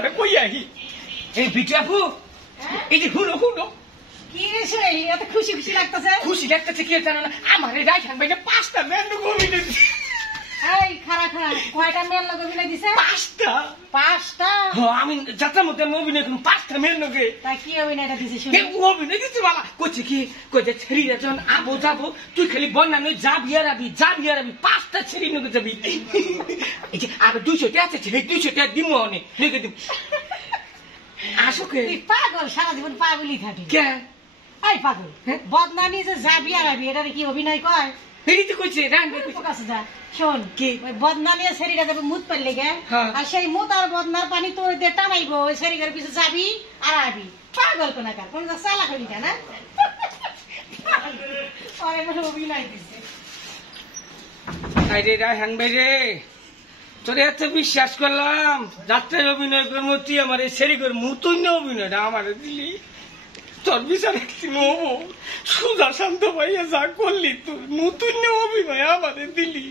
কথাটা কই আহি এই বিটু আপু এই যে হুনো হুনো কি রে সেই এত খুশি খুশি লাগতেছে খুশি লাগতেছে কি জানো না আমার এই রাইখান ভাই 5টা মেন্ডু অভিনয় এই খারা খারা কয়টা মেল লগে অভিনয় দিছে 5টা আমি যাত্রার মধ্যে অভিনয় করুন 5টা মেন্ডুকে তাই কি অভিনয়টা দিছে শুনি অভিনয় দিতে বাবা কইছে কি কইছে ছেড়িরা যখন আবো যাবো তুই খালি বন্যা নই যাবি আর 5টা ছেড়ি নগে যাবি এই যে আর 200 টাকা আছে 200 টাকা দিমু অনেক নগে দিব আসো কে তুই পাগল সারা জীবন পাগলই থাকি কে এই পাগল বদনানি যে যাবি আর আবি এটা কি অভিনয় কয় এই তো কইছে রান কইছে কাছে যা শোন কি ওই বদনানি শরীরে যাবে মুত পারলে গে আর সেই মুত আর বদনার পানি তোর দিয়ে টানাইবো ওই শরীরের পিছে যাবি আর আবি পাগল কোন কার কোন চালা করি না আরে বড় অভিনয় দিছে আরে রাহান ভাই রে তোরে এত বিশ্বাস করলাম যাত্রায় অভিনয় করবো তুই আমার এই সেরিগর মুতুন্য অভিনয়টা আমার দিলি তোর বিচার একদিন হবো সুজা শান্ত ভাইয়া যা করলি তুই মুতুন্য অভিনয় আমাদের দিলি